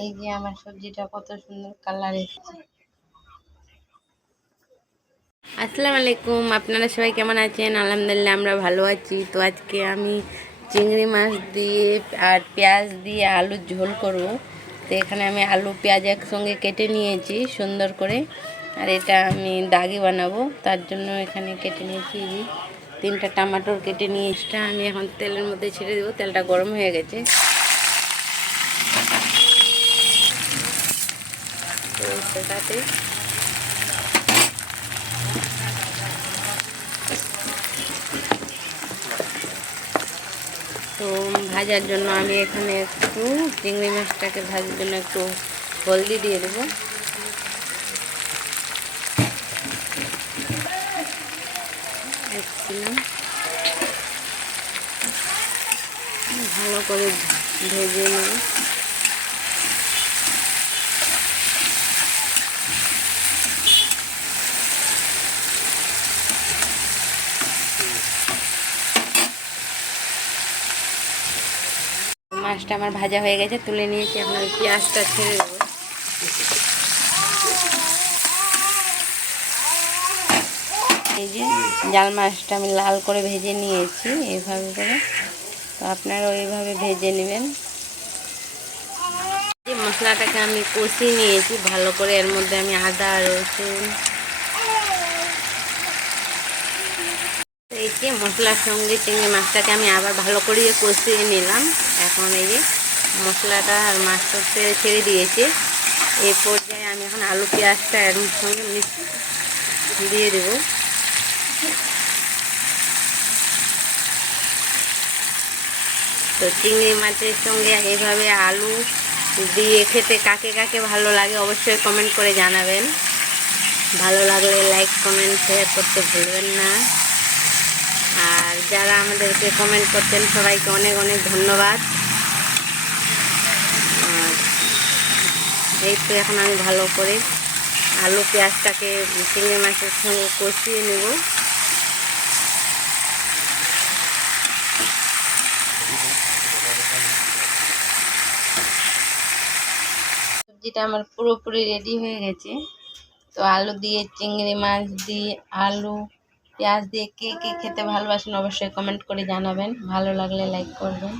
এই যে আমার সবজিটা কত সুন্দর কালার এসেছে। আসসালামু আলাইকুম, আপনারা সবাই কেমন আছেন? আলহামদুলিল্লাহ আমরা ভালো আছি। তো আজকে আমি চিংড়ি মাছ দিয়ে আর পেঁয়াজ দিয়ে আলুর ঝোল করব। তো এখানে আমি আলু পেঁয়াজ একসঙ্গে কেটে নিয়েছি সুন্দর করে, আর এটা আমি দাগি বানাবো তার জন্য এখানে কেটে নিয়েছি। 3টা টমেটোর কেটে নিয়েছি। আমি এখন তেলের মধ্যে ছেড়ে দেবো। তেলটা গরম হয়ে গেছে, তো সেটাতে তো ভাজার জন্য আমি এখানে একটু চিংড়ি মাছটাকে ভাজার জন্য একটু হলদি দিয়ে দেবো। ভালো করে ভেজে নেব। মাছটা আমার ভাজা হয়ে গেছে, তুলে নিয়েছি। এখন ওই পেঁয়াজটা ছেড়ে দেবো। এই যে জাল মাছটা আমি লাল করে ভেজে নিয়েছি এইভাবে করে, তো আপনারা ওইভাবে ভেজে নেবেন। এই মশলাটাকে আমি কষিয়ে নিয়েছি ভালো করে। এর মধ্যে আমি আদা রসুন এই যে মশলার সঙ্গে চিংড়ি মাছটাকে আমি আবার ভালো করে কষিয়ে নিলাম। এখন এই যে মশলাটা আর মাছটা ছেড়ে দিয়েছে। এই পর্যায়ে আমি এখন আলু পেঁয়াজটা এর সঙ্গে দিয়ে দেবো। তো চিংড়ি মাছের সঙ্গে এইভাবে আলু দিয়ে খেতে কাকে কাকে ভালো লাগে অবশ্যই কমেন্ট করে জানাবেন। ভালো লাগলে লাইক কমেন্ট শেয়ার করতে ভুলবেন না। আর যারা আমাদেরকে কমেন্ট করছেন সবাইকে অনেক অনেক ধন্যবাদ। আর এই তো এখন আমি ভালো করে আলু পেঁয়াজটাকে চিংড়ি মাছের সঙ্গে কষিয়ে নেব। সবজিটা আমার পুরোপুরি রেডি হয়ে গেছে। তো আলু দিয়ে চিংড়ি মাছ দিয়ে আলু পেঁয়াজ দিয়ে কে কে খেতে ভালোবাসেন অবশ্যই কমেন্ট করে জানাবেন। ভালো লাগলে লাইক করবেন।